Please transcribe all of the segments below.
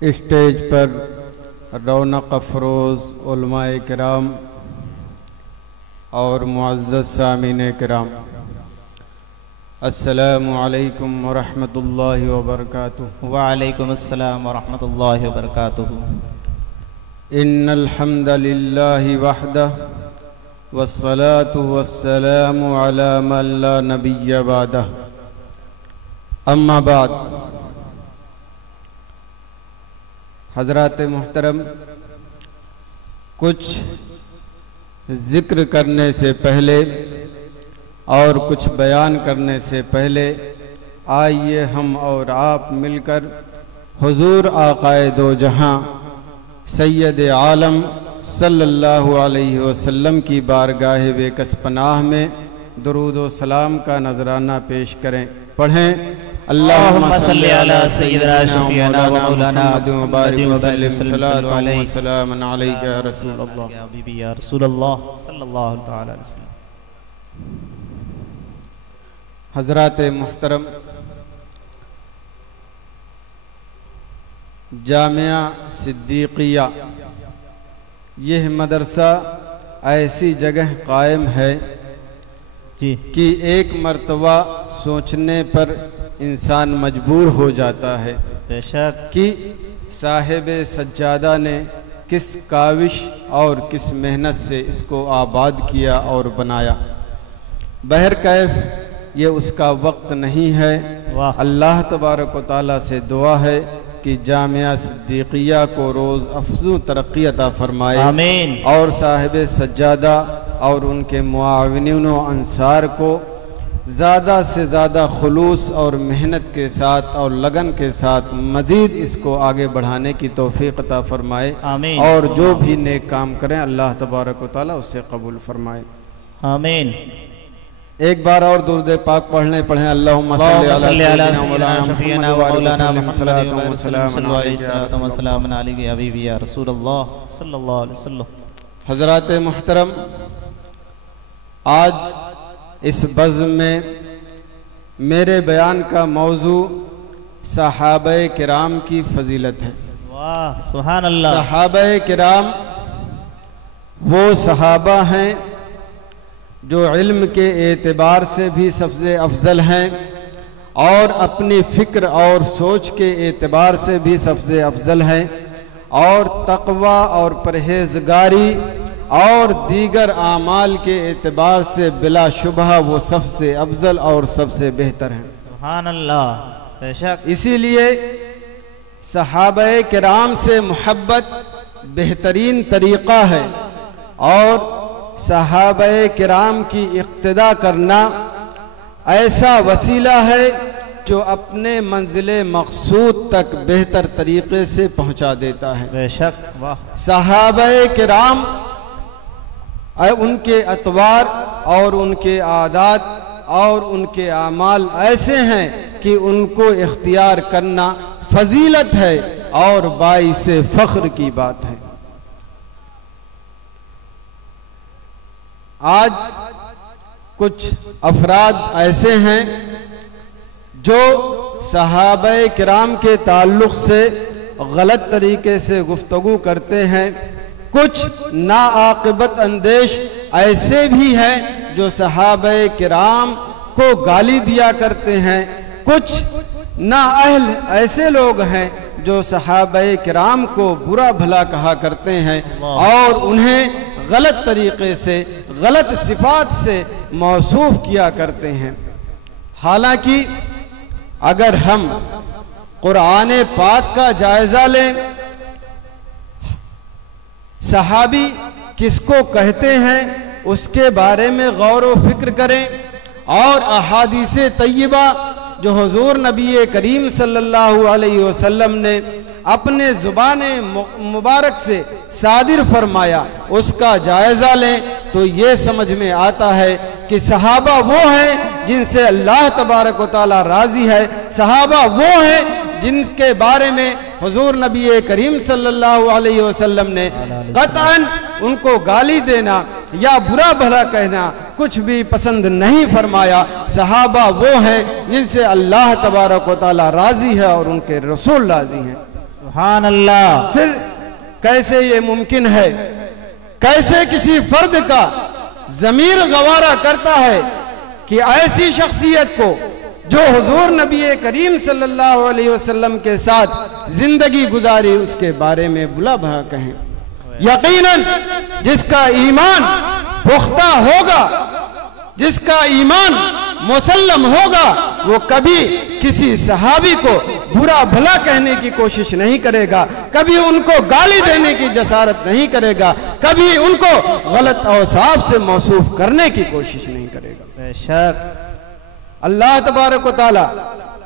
Stage पर रौनक अफरोज़ उलमाए किराम और मुअज़्ज़ज़ सामीन किराम, अस्सलामु अलैकुम व रहमतुल्लाहि व बरकातुहू। व अलैकुम अस्सलाम व रहमतुल्लाहि व बरकातुहू। इन्नल हम्दलिल्लाहि वहदह वस्सलातु वस्सलामु अला मन ला नबिय्य बअदह। अम्मा बाद, हज़रात मुहतरम, कुछ ज़िक्र करने से पहले और कुछ बयान करने से पहले आइए हम और आप मिलकर हुज़ूर आक़ाए दो जहां सैयद आलम सल्लल्लाहु अलैहि वसल्लम की बारगाह बेकस पनाह में दुरूद व सलाम का नजराना पेश करें। पढ़ें अल्लाहुम्मा सल्लि अला सय्यिदिना शफीअना व मौलाना मुहम्मद व बारिक व सल्लम व सलामन अलैका या रसूलल्लाह या हबीबी या रसूलल्लाह सल्लल्लाहु तआला अलैहि वसल्लम। हज़रात मुहतरम, जामिया सिद्दीक़िया यह मदरसा ऐसी जगह कायम है जी कि एक मर्तबा सोचने पर इंसान मजबूर हो जाता है बेशक कि साहिब सज्जादा ने किस काविश और किस मेहनत से इसको आबाद किया और बनाया। बहरकैफ ये उसका वक्त नहीं है। वाह। अल्लाह तबारक व तआला से दुआ है कि जामिया सिद्दीक़िया को रोज़ अफज़ू तरक्की अता फरमाए, आमीन। और साहिब सज्जादा और उनके मुआविनीन व अंसार को ज़्यादा से ज़्यादा खुलूस और मेहनत के साथ और लगन के साथ मज़ीद इसको आगे बढ़ाने की तौफ़ीक़ अता फरमाए, आमीन। और जो भी नेक काम करें अल्लाह तबारक व तआला उसे कबूल फरमाए, आमीन। एक बार और दुरूद पाक पढ़ने पढ़ें अल्लाहुम्मा सल्लि अला सय्यिदिना मौलाना मुहम्मद व बारिक व सल्लम अलैहि या हबीबी या रसूलल्लाह सल्लल्लाहु अलैहि वसल्लम। हज़रात मुहतरम, आज इस बज़्म में मेरे बयान का मौजू सहाबाए किराम की फजीलत है। वाह, सुभान अल्लाह। सहाबाए किराम वो सहाबा हैं जो इल्म के एतबार से भी सबसे अफजल हैं और अपनी फ़िक्र और सोच के एतबार से भी सबसे अफजल हैं, और तक़वा और परहेज़गारी और दीगर आमाल के एतबार से बिलाशुबह वो सबसे अफजल और सबसे बेहतर हैं। सुभान अल्लाह, बेशक। इसीलिए सहाबाए किराम से मोहब्बत बेहतरीन तरीक़ा है, और सहाबाए किराम की इक्तिदा करना ऐसा वसीला है जो अपने मंजिले मकसूद तक बेहतर तरीक़े से पहुँचा देता है। बेशक। वाह। सहाबाए किराम उनके अतवार और उनके आदात और उनके आमाल ऐसे हैं कि उनको इख्तियार करना फजीलत है और बाइसे फ़ख्र की बात है। आज कुछ अफराद ऐसे हैं जो सहाबाए किराम के ताल्लुक़ से गलत तरीके से गुफ्तगू करते हैं। कुछ नाआक़िबत अंदेश ऐसे भी हैं जो सहाबाए किराम को गाली दिया करते हैं। कुछ नाअहल ऐसे लोग हैं जो सहाबाए किराम को बुरा भला कहा करते हैं और उन्हें गलत तरीक़े से गलत सिफात से मौसूफ किया करते हैं। हालांकि अगर हम कुरान पाक का जायज़ा लें, सहाबी किसको कहते हैं उसके बारे में गौर व फिक्र करें, और अहादीसे तय्यबा जो हुज़ूर नबी करीम सल्लल्लाहु अलैहि वसल्लम ने अपने ज़ुबान मुबारक से सादिर फरमाया उसका जायज़ा लें तो ये समझ में आता है कि सहाबा वो हैं जिनसे अल्लाह तबारक व तआला राज़ी है। सहाबा वो हैं जिनके बारे में हुज़ूर नबी करीम सल्लल्लाहु अलैहि वसल्लम ने क़तअन उनको गाली देना या बुरा भला कहना कुछ भी पसंद नहीं फरमाया। सहाबा वो हैं जिनसे अल्लाह तबारक व तआला राज़ी है और उनके रसूल राज़ी हैं। सुभान अल्लाह। फिर कैसे ये मुमकिन है, कैसे किसी फर्द का ज़मीर गवारा करता है कि ऐसी शख्सियत को जो हुजूर नबी करीम सल्लल्लाहु अलैहि वसल्लम के साथ जिंदगी गुजारी उसके बारे में बुला भला कहें। यकीनन जिसका ईमान पुख्ता होगा, जिसका ईमान मुसल्लम होगा, वो कभी किसी सहाबी को बुरा भला कहने की कोशिश नहीं करेगा, कभी उनको गाली देने की जसारत नहीं करेगा, कभी उनको गलत औसाफ से मौसूफ करने की कोशिश नहीं करेगा। बेशक अल्लाह तबारक व तआला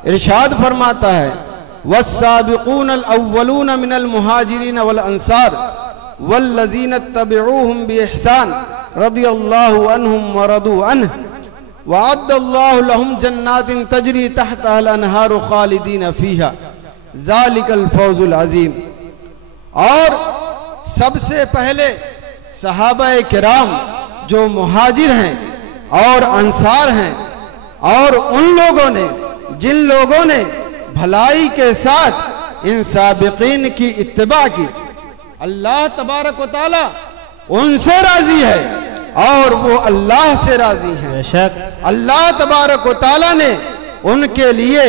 इरशाद फरमाता है, वस्साबिकूनल अव्वलून मिनल मुहाजिरीन वल अंसार वल्लज़ीना तबिऊहुम बिइहसान रदियल्लाहु अन्हुम व रदू अन्हु वअद्दल्लाहु लहुम जन्नातिन तजरी तहतहल अनहारु खालिदीन फीहा ज़ालिकल फौजुल अज़ीम। और सबसे पहले सहाबाए किराम जो मुहाजिर हैं और अंसार हैं, और उन लोगों ने जिन लोगों ने भलाई के साथ इन साबिकीन की इत्तिबा की, अल्लाह तबारक व तआला उनसे राजी है और वो अल्लाह से राजी है। बेशक अल्लाह तबारक व तआला ने उनके लिए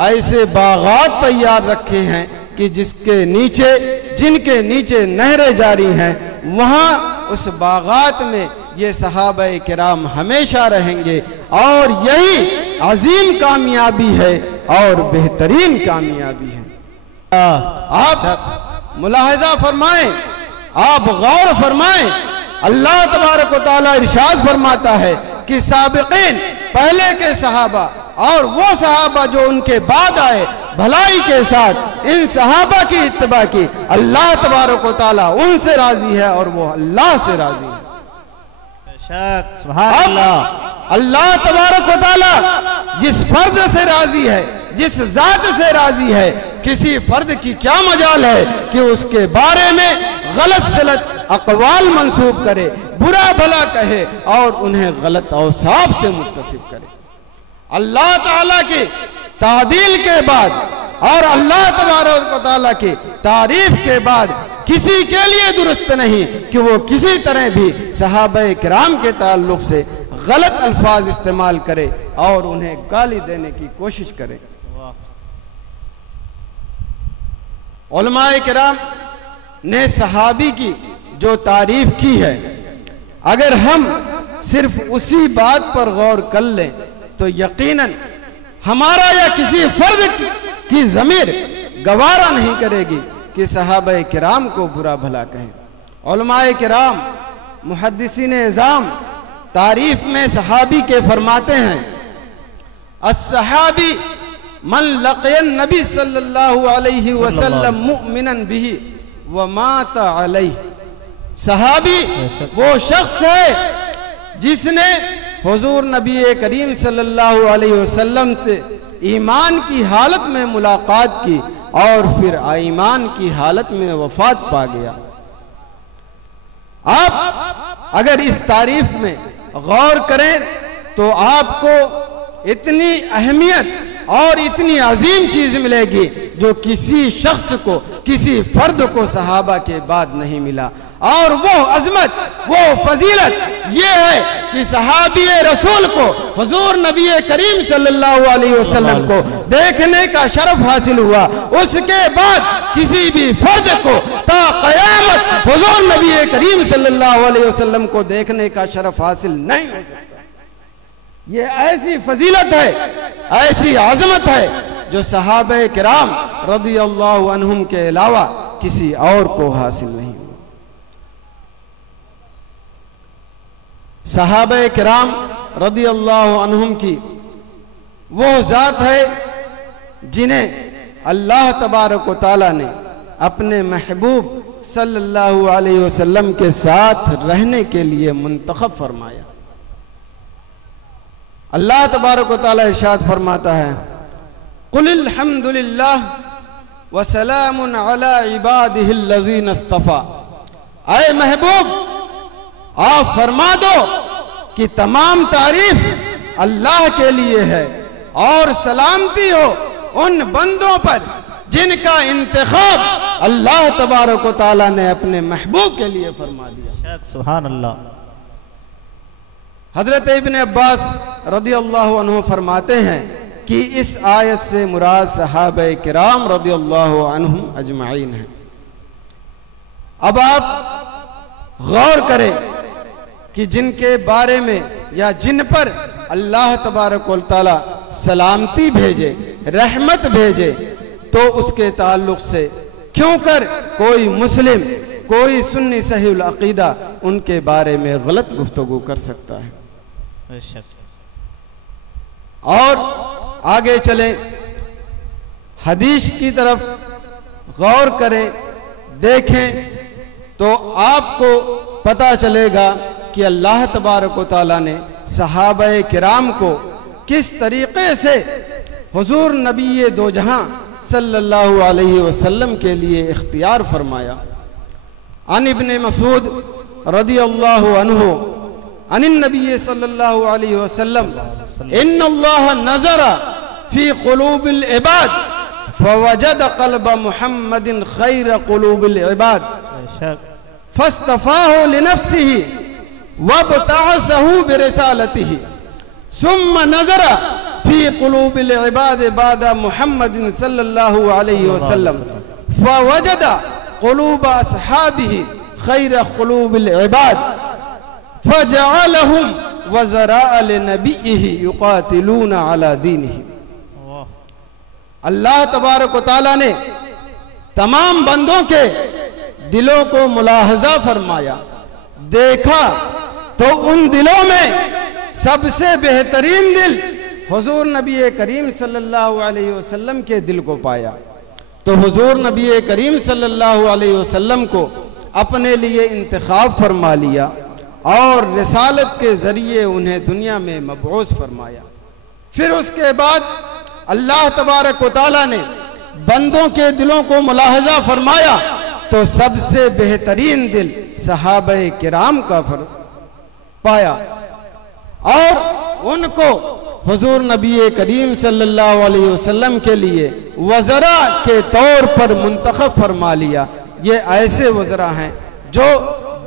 ऐसे बागात तैयार रखे हैं कि जिनके नीचे नहरें जारी हैं, वहाँ उस बागात में ये सहाबाए किराम हमेशा रहेंगे। और यही अजीम कामयाबी है और बेहतरीन कामयाबी है। आप मुलाहिजा फरमाएं, आप गौर फरमाएं, अल्लाह तबारक व तआला इरशाद फरमाता है कि साबिकीन पहले के सहाबा और वो सहाबा जो उनके बाद आए, भलाई के साथ इन सहाबा की इत्तिबा की, अल्लाह तबारक व तआला उनसे राजी है और वो अल्लाह से राजी है। सुभान अल्लाह। अल्लाह तबारक व तआला जिस फर्द से राजी है, जिस जात से राजी है, किसी फर्द की क्या मजाल है कि उसके बारे में गलत सलत अक़वाल मंसूब करे, बुरा भला कहे और उन्हें गलत औसाफ से मुत्तसिब करे। अल्लाह ताला की तादील के बाद और अल्लाह तबारक व तआला की तारीफ के बाद किसी के लिए दुरुस्त नहीं कि वो किसी तरह भी सहाबाए किराम के ताल्लुक से गलत अल्फाज इस्तेमाल करे और उन्हें गाली देने की कोशिश करे। उलमाए किराम ने सहाबी की जो तारीफ की है, अगर हम सिर्फ उसी बात पर गौर कर लें तो यकीनन हमारा या किसी फर्द की ज़मीर गवारा नहीं करेगी कि सहाबाए किराम को बुरा भला कहें। उलमाए किराम मुहद्दिसीन इज़ाम तारीफ में सहाबी के फरमाते हैं, अस्सहाबी मन लक़ियन नबी सल्लल्लाहु अलैहि वसल्लम मुमिनन बिही व मात अलैहि। सहाबी वो शख्स है जिसने हुजूर नबी करीम सल्लल्लाहु अलैहि वसल्लम से ईमान की हालत में मुलाकात की और फिर ईमान की हालत में वफात पा गया। आप अगर इस तारीफ में गौर करें तो आपको इतनी अहमियत और इतनी अजीम चीज मिलेगी जो किसी शख्स को, किसी फर्द को सहाबा के बाद नहीं मिला। और वो अजमत, वो फजीलत ये है कि सहाबी रसूल को हुजूर नबी करीम सल्लल्लाहु अलैहि वसल्लम को देखने का शरफ हासिल हुआ। उसके बाद किसी भी फर्द को ता क़यामत हुजूर नबी करीम सल्लल्लाहु अलैहि वसल्लम को देखने का शरफ हासिल नहीं हो सकता। ये ऐसी फजीलत है, ऐसी आजमत है जो सहाबे किराम रदियल्लाहु अन्हुम के अलावा किसी और को हासिल नहीं हुआ। सहाबे किराम रदियल्लाहु अन्हुम की वो जात है जिन्हें अल्लाह तबारक व तआला ने अपने महबूब सल्लल्लाहु अलैहि वसल्लम के साथ रहने के लिए मुंतखब फरमाया। अल्लाह तबारक व तआला इरशाद फरमाता है, कुलिल हम्दुलिल्लाह व सलामुन अला इबादिहिल लज़ीना इस्तफ़ा। ऐ महबूब, आप फरमा दो कि तमाम तारीफ अल्लाह के लिए है और सलामती हो उन बंदों पर जिनका इंतखाब अल्लाह तबारक व तआला ने अपने महबूब के लिए फरमा दिया। सुभान अल्लाह। हजरत इब्न अब्बास रदियल्लाहु अन्हु फरमाते हैं कि इस आयत से मुराद सहाबे किराम रदियल्लाहु अन्हुम अजमाइन है। अब आप गौर करें कि जिनके बारे में या जिन पर अल्लाह तबारक व तआला सलामती भेजे, रहमत भेजे, तो उसके ताल्लुक से क्यों कर कोई मुस्लिम, कोई सुन्नी सहीउल अकीदा उनके बारे में गलत गुफ्तगू कर सकता है। और आगे चलें, हदीस की तरफ गौर करें, देखें तो आपको पता चलेगा कि अल्लाह तबारक व तआला ने सहाबाए किराम को किस तरीके से हुजूर नबी दो जहां सल्लल्लाहु अलैहि वसल्लम के लिए इख्तियार फरमाया। अन इब्न मसूद रदियल्लाहु अन्हु अनिन नबी सल्लल्लाहु अलैहि वसल्लम इन्नल्लाह नज़रा फी क़ुलूबिल इबाद फवजद क़ल्ब मुहम्मदिन खैर क़ुलूबिल इबाद फस्तफ़ाहु लिनफ्सिही वब्तअसहु बिरिसालतिही सुम्मा नज़रा फी क़ुलूबिल इबाद बाद मुहम्मदिन सल्लल्लाहु अलैहि वसल्लम फवजद क़ुलूब अस्हाबिही खैर क़ुलूबिल इबाद फजअलहुम वज़राअ लिनबिय्यिही युक़ातिलूना अला दीनिही। अल्लाह तबारक व तआला ने तमाम बंदों के दिलों को मुलाहजा फरमाया, देखा तो उन दिलों में सबसे बेहतरीन दिल हुजूर नबी करीम सल्लल्लाहु अलैहि वसल्लम के दिल को पाया। तो हुजूर नबी करीम सल्लल्लाहु अलैहि वसल्लम को अपने लिए इंतखाब फरमा लिया और रिसालत के ज़रिए उन्हें दुनिया में मबऊस फरमाया। फिर उसके बाद अल्लाह तबारक व तआला ने बंदों के दिलों को मुलाहजा फरमाया तो सबसे बेहतरीन दिल सहाबाए किराम का पाया और उनको हुजूर नबी करीम सल्लल्लाहु अलैहि वसल्लम के लिए वज़रा के तौर पर मुंतखब फरमा लिया। ये ऐसे वज़रा हैं जो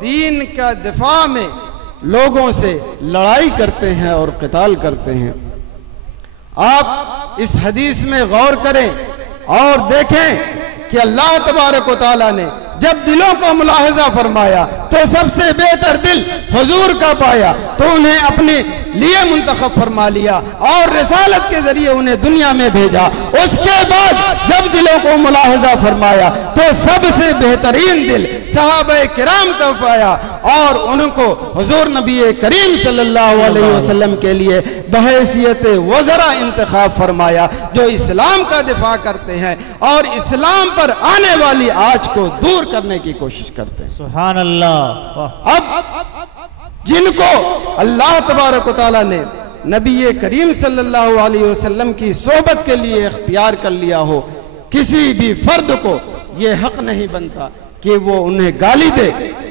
दीन का दिफा में लोगों से लड़ाई करते हैं और क़िताल करते हैं। आप इस हदीस में गौर करें और देखें कि अल्लाह तबारक व तआला ने जब दिलों को मुलाहजा फरमाया तो सबसे बेहतर दिल हुजूर का पाया तो उन्हें अपने लिए मुंतखब फरमा लिया और रिसालत के जरिए उन्हें दुनिया में भेजा। उसके बाद जब दिलों को मुलाहजा फरमाया तो सबसे बेहतरीन दिल सहाबाए किराम का पाया और उनको हुजूर नबी करीम सल्लल्लाहु अलैहि वसल्लम के लिए बहैसियत वज़रा इंतखाब फरमाया जो इस्लाम का दिफा करते हैं और इस्लाम पर आने वाली आँच को दूर करने की कोशिश करते हैं। सुभान अल्लाह। अब जिनको अल्लाह तबारक व तआला ने नबी करीम सल्लल्लाहु अलैहि वसल्लम की सोहबत के लिए इख्तियार कर लिया हो, किसी भी फर्द को ये हक नहीं बनता कि वो उन्हें गाली दे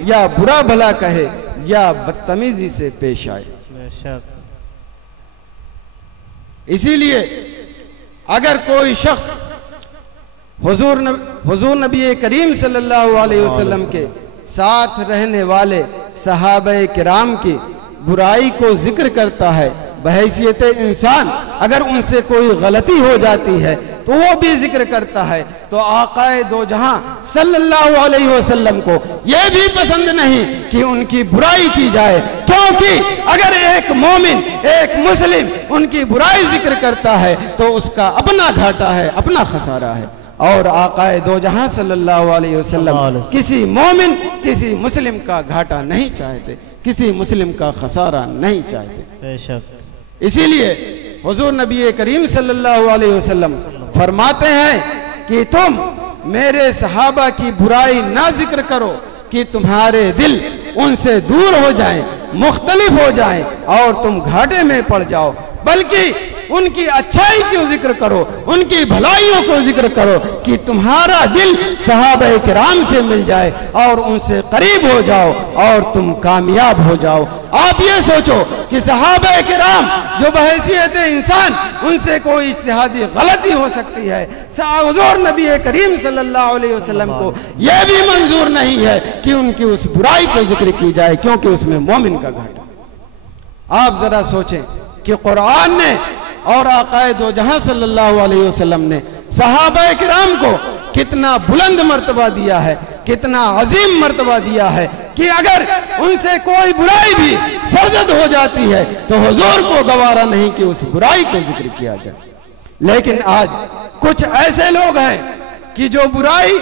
या बुरा भला कहे या बदतमीजी से पेश आए। इसीलिए अगर कोई शख्स हुजूर नबी करीम सल्लल्लाहु अलैहि वसल्लम के साथ रहने वाले सहाबाए किराम की बुराई को जिक्र करता है बहैसियत इंसान, अगर उनसे कोई गलती हो जाती है तो वो भी जिक्र करता है, तो आकाए दो जहां सल्लल्लाहु अलैहि वसल्लम को ये भी पसंद नहीं कि उनकी बुराई की जाए, क्योंकि अगर एक मोमिन, एक मुस्लिम उनकी बुराई जिक्र करता है तो उसका अपना घाटा है, अपना खसारा है। और आकाए दो जहां सल्लल्लाहु अलैहि वसल्लम किसी मोमिन, किसी मुस्लिम का घाटा नहीं चाहते, किसी मुस्लिम का खसारा नहीं चाहते। इसीलिए हुजूर नबी करीम सल्लल्लाहु अलैहि वसल्लम फरमाते हैं कि तुम मेरे सहाबा की बुराई ना जिक्र करो कि तुम्हारे दिल उनसे दूर हो जाएं, मुख्तलिफ हो जाएं और तुम घाटे में पड़ जाओ, बल्कि उनकी अच्छाई क्यों जिक्र करो, उनकी भलाइयों को जिक्र करो कि तुम्हारा दिल सहाबा किराम से मिल जाए और उनसे करीब हो जाओ और तुम कामयाब हो जाओ। आप ये सोचो कि सहाबा किराम जो बहैसियत इंसान उनसे कोई इज्तिहादी गलती हो सकती है, हुज़ूर नबी करीम सल्लल्लाहु अलैहि वसल्लम को यह भी मंजूर नहीं है कि उनकी उस बुराई को जिक्र की जाए, क्योंकि उसमें मोमिन का घाटा। आप जरा सोचें कि कुरान ने और आक़ाए दो जहां सल्लल्लाहु अलैहि वसल्लम ने सहाबा किराम को कितना बुलंद मर्तबा दिया है, कितना अजीम मर्तबा दिया है कि अगर उनसे कोई बुराई भी सरजद हो जाती है तो हुजूर को गवारा नहीं कि उस बुराई को जिक्र किया जाए। लेकिन आज कुछ ऐसे लोग हैं कि जो बुराई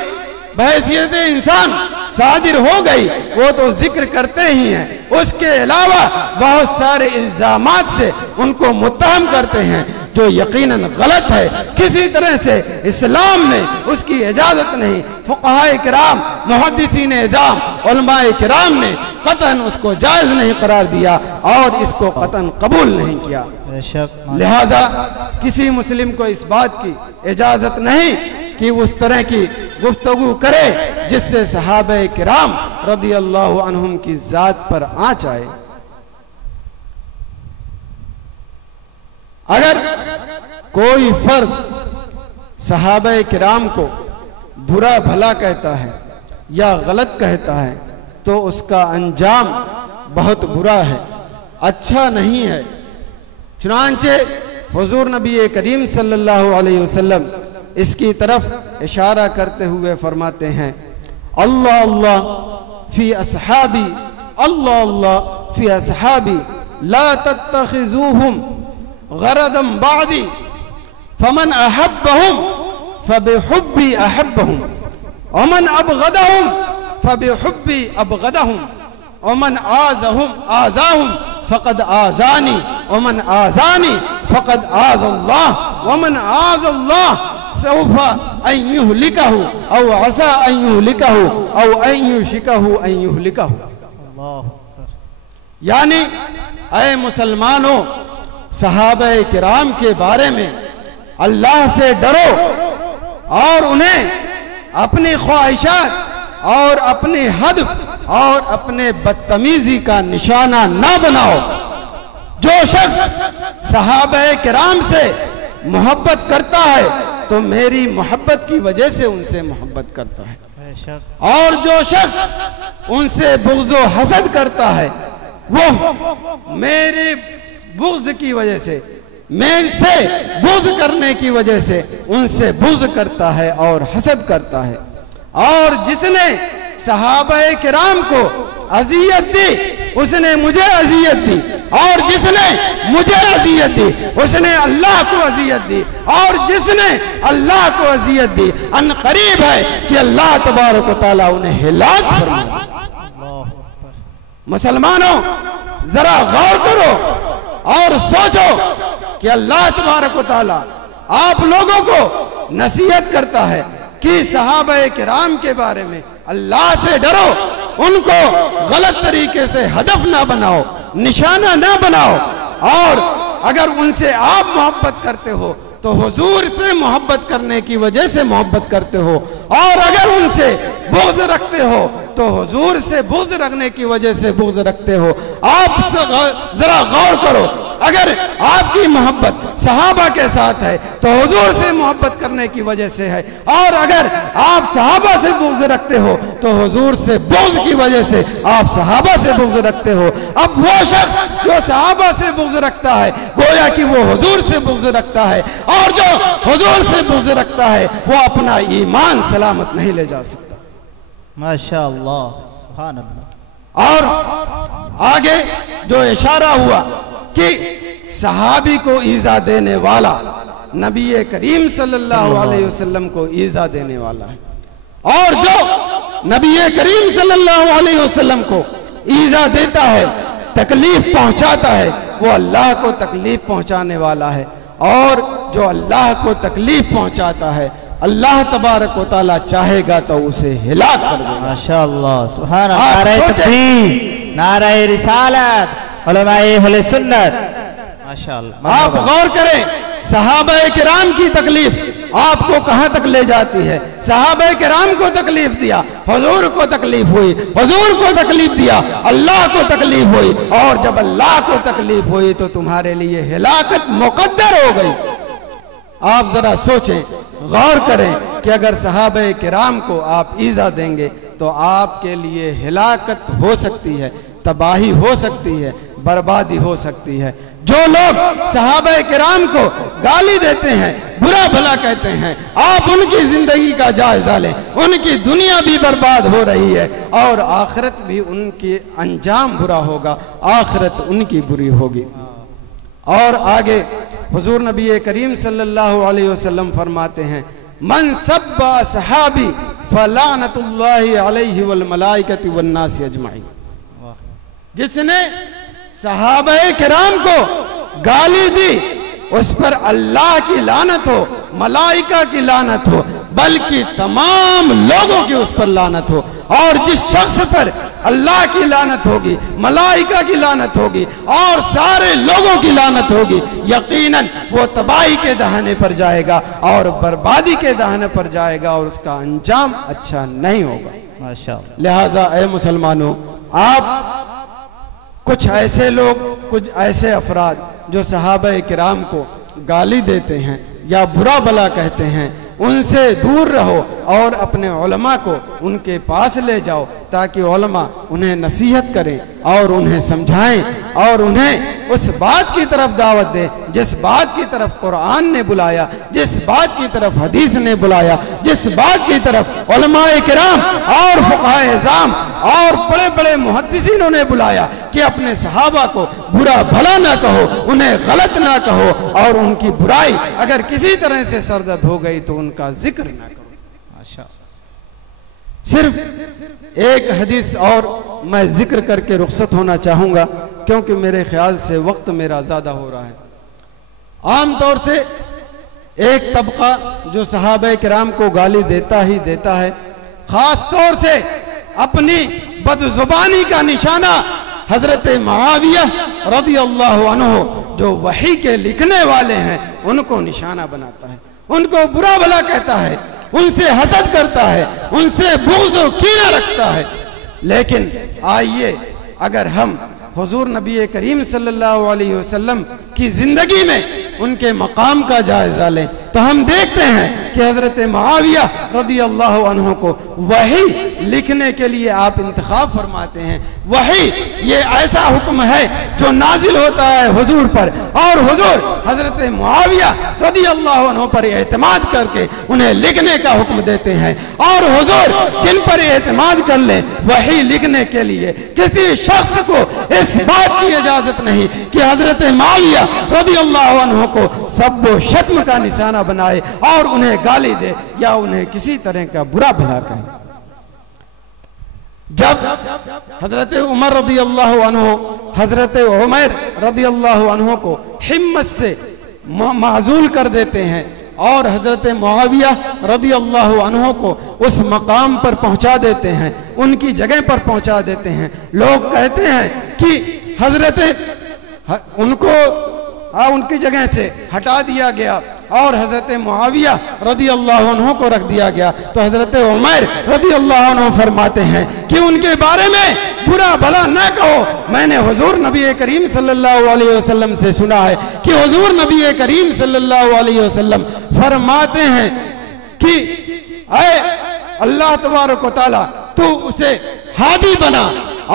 बहैसियत इंसान सादिर हो गई वो तो जिक्र करते ही हैं, उसके अलावा बहुत सारे इल्जामात से उनको मुत्तहम करते हैं जो यकीनन गलत है। किसी तरह से इस्लाम में उसकी इजाजत नहीं। फुक़हाए किराम, मुहद्दिसीन इज़ाम, उलमाए किराम ने कतन उसको जायज़ नहीं करार दिया और इसको कतन कबूल नहीं किया। लिहाजा किसी मुस्लिम को इस बात की इजाजत नहीं कि उस तरह की गुफ्तगू करे जिससे सहाबे किराम रदियल्लाहु अन्हुम की जात पर आँच आए। अगर कोई फर्द सहाबे किराम को बुरा भला कहता है या गलत कहता है तो उसका अंजाम बहुत बुरा है, अच्छा नहीं है। चुनांचे हुजूर नबी करीम सल्लल्लाहु अलैहि वसल्लम इसकी तरफ इशारा करते हुए फरमाते हैं, अल्लाह अल्लाह फी अस्हाबी, अल्लाह अल्लाह फी अस्हाबी, ला तत्तखिज़ूहुम गरदम बादी, फमन अहब्बहुम फबिहुब्बी अहब्बहुम, वमन अबगदहुम फबिहुब्बी अबगदहुम, वमन आज़हुम आज़ाहुम फ़क़द आज़ानी, वमन आज़ानी फ़क़द आज़ल्लाह, वमन आज़ल्लाह सौफा अन युहलिकहु औ असा अन युहलिकहु औ अन युशिकहु अन युहलिकहु। यानी ऐ मुसलमानों, सहाबा किराम के बारे में अल्लाह से डरो और उन्हें अपनी ख्वाहिशात और अपनी हद और अपने बदतमीजी का निशाना ना बनाओ। जो शख्स सहाबा किराम से मोहब्बत करता है तो मेरी मोहब्बत की वजह से उनसे मोहब्बत करता है, और जो शख्स उनसे बुग़्ज़ व हसद करता है वो मेरे बुग़्ज़ की वजह से, मेरे से बुग़्ज़ करने की वजह से उनसे बुग़्ज़ करता है और हसद करता है। और जिसने सहाबा किराम को अज़ियत दी उसने मुझे अज़ियत दी, और जिसने मुझे अज़ियत दी उसने अल्लाह को अज़ियत दी, और जिसने अल्लाह को अज़ियत दी अन करीब है कि अल्लाह तबारक व तआला उन्हें हिलाक फरमाए। मुसलमानों, जरा गौर करो और सोचो कि अल्लाह तबारक व तआला आप लोगों को नसीहत करता है कि सहाबा किराम के बारे में अल्लाह से डरो, उनको गलत तरीके से हदफ ना बनाओ, निशाना ना बनाओ, और अगर उनसे आप मोहब्बत करते हो तो हुजूर से मोहब्बत करने की वजह से मोहब्बत करते हो, और अगर उनसे बुग़्ज़ रखते हो तो हुजूर से बुग़्ज़ रखने की वजह से बुग़्ज़ रखते हो। आप जरा गौर करो, अगर आपकी मोहब्बत सहाबा के साथ है तो हुजूर से मोहब्बत करने की वजह से है, और अगर आप सहाबा से बुग़्ज़ रखते हो तो हुजूर से बुग़्ज़ की वजह से आप सहाबा से बुग़्ज़ रखते हो। अब वो शख्स जो सहाबा से बुग़्ज़ रखता है गोया कि वो हुजूर से बुग़्ज़ रखता है, और जो हुजूर से बुग़्ज़ रखता है वो अपना ईमान सलामत नहीं ले जा सकता। माशाअल्लाह, सुभान अल्लाह। और आगे जो इशारा हुआ कि सहाबी को ईज़ा देने वाला नबी करीम सल्लल्लाहु अलैहि वसल्लम को ईज़ा देने वाला है, और जो नबी करीम सल्लल्लाहु अलैहि वसल्लम को ईज़ा देता है, तकलीफ पहुंचाता है, वो अल्लाह को तकलीफ पहुंचाने वाला है, और जो अल्लाह को तकलीफ पहुंचाता है अल्लाह तबारक व तआला चाहेगा तो उसे हिलाक कर देगा। माशाअल्लाह, सुभान अल्लाह। नारे तकबीर, नारे रिसालत, उलमाए अहले सुन्नत। माशाअल्लाह। आप गौर करें सहाबा किराम की तकलीफ आपको कहां तक ले जाती है। सहाबा किराम को तकलीफ दिया, हुजूर को तकलीफ हुई, हुजूर को तकलीफ दिया, अल्लाह को तकलीफ हुई, और जब अल्लाह को तकलीफ हुई तो तुम्हारे लिए हिलाकत मुकद्दर हो गई। आप जरा सोचें, गौर करें कि अगर सहाबा किराम को आप ईज़ा देंगे तो आपके लिए हिलाकत हो सकती है, तबाही हो सकती है, बर्बादी हो सकती है। जो लोग सहाबा किराम को गाली देते हैं, बुरा भला कहते हैं, आप उनकी जिंदगी का जायजा लें, उनकी दुनिया भी बर्बाद हो रही है और आखिरत भी उनकी अंजाम बुरा होगा, आखिरत उनकी बुरी होगी। और आगे हुजूर नबी करीम सल्लल्लाहु अलैहि वसल्लम फरमाते हैं, मन सब्बा सहाबी फलानतुल्लाहि अलैहि वल मलाइकति वन नास अजमाइन। जिसने सहाबाए किराम को गाली दी उस पर अल्लाह की लानत हो, मलाइका की लानत हो, बल्कि तमाम लोगों की उस पर लानत हो। और जिस शख्स पर अल्लाह की लानत होगी, मलाइका की लानत होगी और सारे लोगों की लानत होगी, यकीनन वो तबाही के दहाने पर जाएगा और बर्बादी के दहाने पर जाएगा और उसका अंजाम अच्छा नहीं होगा। माशाअल्लाह। लिहाजा ए मुसलमानों, आप कुछ ऐसे लोग, कुछ ऐसे अफराद जो सहाबा किराम को गाली देते हैं या बुरा भला कहते हैं, उनसे दूर रहो और अपने उलमा को उनके पास ले जाओ ताकि उलमा उन्हें नसीहत करें और उन्हें समझाएं और उन्हें उस बात की तरफ दावत दें जिस बात की तरफ कुरान ने बुलाया, जिस बात की तरफ हदीस ने बुलाया, जिस बात की तरफ उलमाए किराम और फुक़हाए इज़ाम और बड़े बड़े मुहद्दिसीनों ने बुलाया कि अपने सहाबा को बुरा भला ना कहो, उन्हें गलत ना कहो और उनकी बुराई अगर किसी तरह से सरजद हो गई तो उनका जिक्र ना करो। सिर्फ एक हदीस और मैं जिक्र करके रुखसत होना चाहूंगा क्योंकि मेरे ख्याल से वक्त मेरा ज्यादा हो रहा है। आमतौर से एक तबका जो सहाबा किराम को गाली देता ही देता है, खास तौर से अपनी बदजुबानी का निशाना हजरत मुआविया रदियल्लाहु अन्हु जो वही के लिखने वाले हैं उनको निशाना बनाता है, उनको बुरा भला कहता है, उनसे हसद करता है, उनसे बुग़्ज़ और कीना रखता है। लेकिन आइए अगर हम हुजूर नबी करीम सल्लल्लाहु अलैहि वसल्लम की जिंदगी में उनके मकाम का जायजा लें तो हम देखते हैं कि हजरत मुआविया रदियल्लाहु अन्हु को वही लिखने के लिए आप इंतखाब फरमाते हैं। वही ये ऐसा हुक्म है जो नाजिल होता है हुजूर पर और हुजूर हजरत मुआविया रदियल्लाहु अन्हु पर एतमाद करके उन्हें लिखने का हुक्म देते हैं और हुजूर जिन पर एतमाद कर ले वही लिखने के लिए किसी शख्स को इस बात की इजाजत नहीं कि हजरत मुआविया रदियल्लाहु अन्हु को सब व शत्म का निशाना बनाए और उन्हें गाली दे या उन्हें किसी तरह का बुरा भला कहे। जब हजरत उमर रदियल्लाहु अन्हु हजरत उमर रदियल्लाहु अन्हु को हिम्मत से माजूल कर देते हैं और हजरत मुआविया रदियल्लाहु अन्हु को उस मकाम पर पहुंचा देते हैं, उनकी जगह पर पहुंचा देते हैं, लोग कहते हैं कि हजरत उनको उनकी जगह से हटा दिया गया और हजरत मुआविया रदियल्लाहु अन्हु को रख दिया गया, तो हजरत उमर रदियल्लाहु अन्हु फरमाते हैं कि उनके बारे में बुरा भला न कहो। मैंने हुजूर नबी करीम सल्लल्लाहु अलैहि वसल्लम से सुना है कि हुजूर नबी करीम सल्लल्लाहु अलैहि वसल्लम फरमाते हैं कि ऐ अल्लाह तबारक व तआला तू उसे हादी बना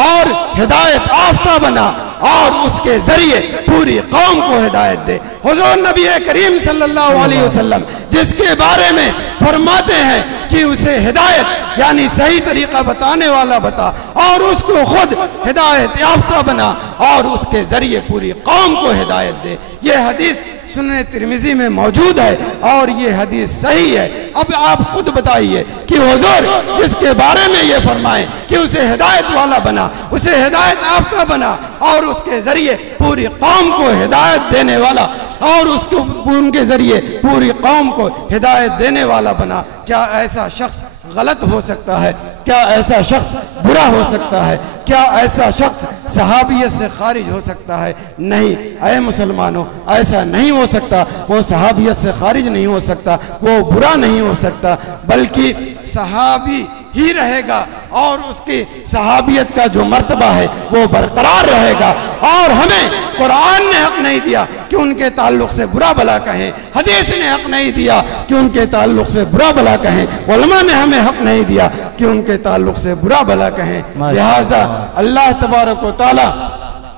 और हिदायत याफ्ता बना और उसके जरिए पूरी कौम को हिदायत दे। हुजूर नबी करीम सल्लल्लाहु अलैहि वसल्लम जिसके बारे में फरमाते हैं कि उसे हिदायत यानी सही तरीका बताने वाला बता और उसको खुद हिदायत याफ्ता बना और उसके जरिए पूरी कौम को हिदायत दे। यह हदीस सुनन तिरमिजी में मौजूद है और ये हदीस सही है। अब आप खुद बताइए कि हुजूर जिसके बारे में ये फरमाएं कि उसे हिदायत वाला बना, उसे हिदायत याफ्ता बना और उसके जरिए पूरी कौम को हिदायत देने वाला और उसको उनके जरिए पूरी कौम को हिदायत देने वाला बना, क्या ऐसा शख्स गलत हो सकता है? क्या ऐसा शख्स बुरा हो सकता है? क्या ऐसा शख्स सहाबियत से खारिज हो सकता है? नहीं, ऐ मुसलमानों, ऐसा नहीं हो सकता। वो सहाबियत से खारिज नहीं हो सकता, वो बुरा नहीं हो सकता, बल्कि सहाबी ही रहेगा और उसकी सहाबियत का जो मर्तबा है वो बरकरार रहेगा। और हमें कुरान ने हक नहीं दिया कि उनके ताल्लुक से बुरा भला कहें, हदीस ने हक नहीं दिया कि उनके ताल्लुक से बुरा भला कहें, उलमा ने हमें हक नहीं दिया कि उनके ताल्लुक से बुरा भला कहें। लिहाजा अल्लाह तबारक व तआला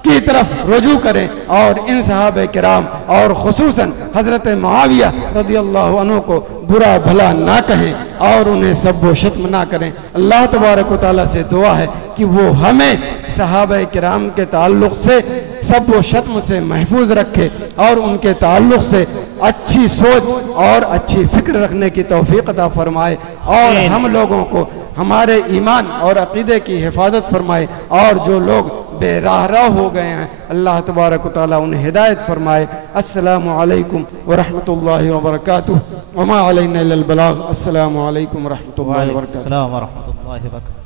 की तरफ रुजू करें और इन सहाबे किराम और खुसूसन हज़रत मुआविया रदियल्लाहु अन्हु को बुरा भला ना कहें और उन्हें सब व शत्म ना करें। अल्लाह तबारक व तआला से दुआ है कि वो हमें सहाबे किराम के ताल्लुक़ से सब व शत्म से महफूज रखे और उनके ताल्लुक़ से अच्छी सोच और अच्छी फिक्र रखने की तौफीक अता फरमाए और हम लोगों को हमारे ईमान और अक़ीदे की हिफाजत फरमाए। और जो लोग बेराह हो गए हैं अल्लाह तबारक व तआला उन्हें हिदायत फरमाए। अस्सलामु अलैकुम व रहमतुल्लाहि व बरकातुहू व मा अलैना इल्लल बलाग। अस्सलामु अलैकुम व रहमतुल्लाहि व बरकातुहू।